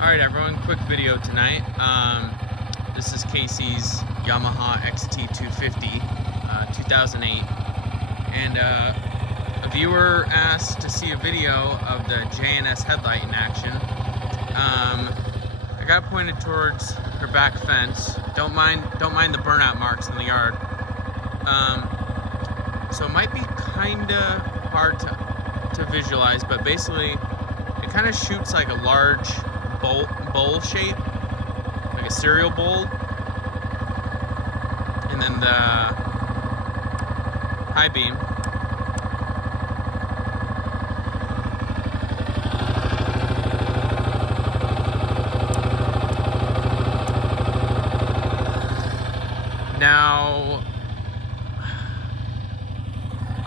Alright everyone, quick video tonight. This is Kaysie's Yamaha XT250 2008, and a viewer asked to see a video of the JNS Headlight in action. I got pointed towards her back fence. Don't mind the burnout marks in the yard. So it might be kinda hard to visualize, but basically it kind of shoots like a large bowl shape, like a cereal bowl, and then the high beam now.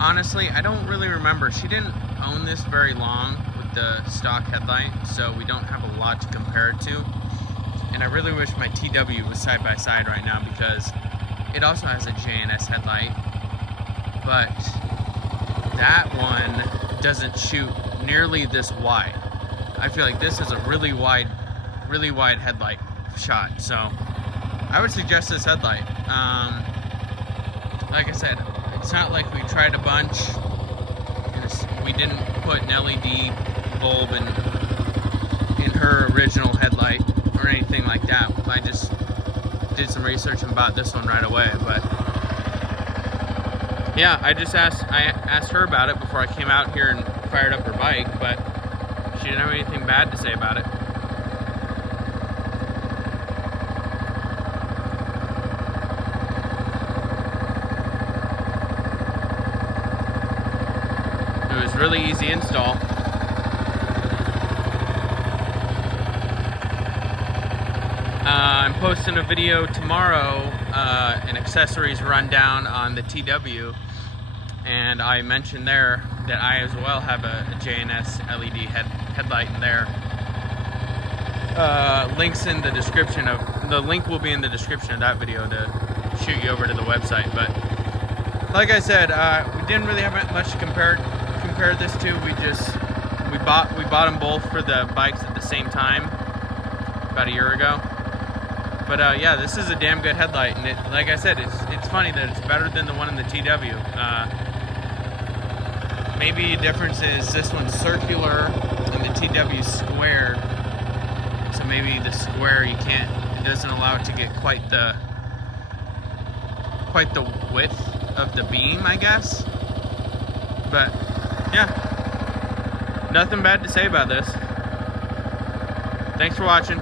Honestly, I don't really remember. She didn't own this very long with the stock headlight, so we don't have a lot to compare it to. And I really wish my TW was side by side right now, because it also has a JNS headlight, but that one doesn't shoot nearly this wide. I feel like this is a really wide headlight shot, so I would suggest this headlight. Like I said, it's not like we tried a bunch. We didn't put an LED bulb in her original headlight or anything like that. I just did some research and bought this one right away. But yeah, I asked her about it before I came out here and fired up her bike, but she didn't have anything bad to say about it. It was really easy install. I'm posting a video tomorrow, an accessories rundown on the TW, and I mentioned there that I as well have a JNS LED headlight in there. Links in the description the link will be in the description of that video to shoot you over to the website. But like I said, we didn't really have much to compare this to. We bought them both for the bikes at the same time about a year ago. But yeah, this is a damn good headlight, and like I said, it's funny that it's better than the one in the TW. Maybe a difference is this one's circular and the TW's squared. So maybe the square it doesn't allow it to get quite the width of the beam, I guess. But yeah, nothing bad to say about this. Thanks for watching.